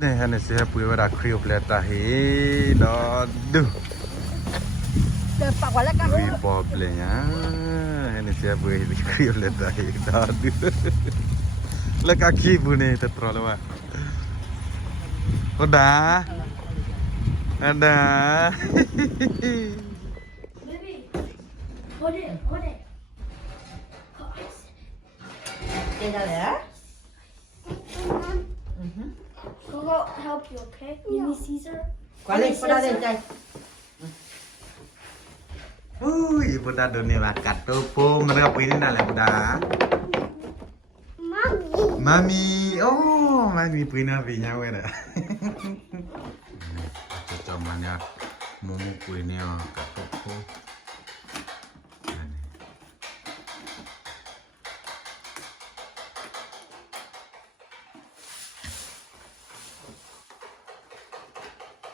네, 하늘색 부여라 크리오플레타 해 너도 Đợt bọc vào lá cam. 리버블레냐 하늘색 부여 크리오플레타 해 너도 leka kibune terlalu mah udah ada Baby, hold it, hold it. Đây là lẽ. I'll go help you, okay? You need Caesar? Quả lên, qua đây đây. Buddha dunia bakat tupu mereka ini nala Buddha Mommy. mami oh mami punya pinya wena cuman mumu punya katupu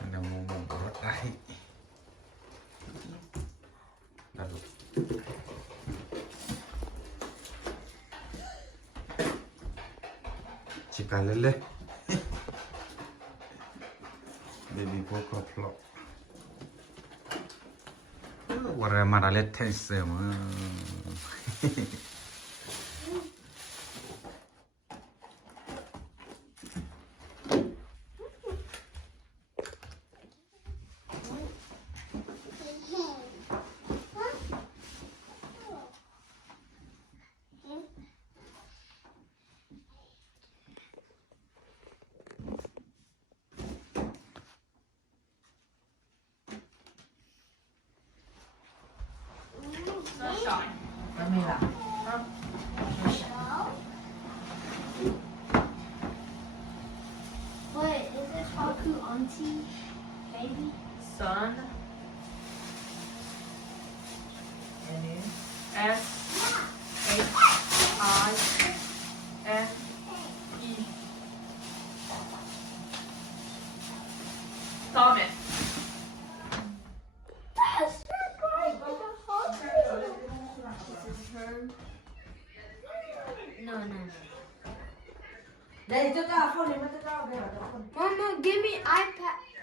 ada mumu bertahi lalu Cika lele baby poko plok warna mana lihat tense mah Mami lah. Wait, is this Haku auntie? Baby? Son. S H I N E. Stop it. No, no. Đây cho tao phone này mà cho tao đây là phone. Mama, give me iPad.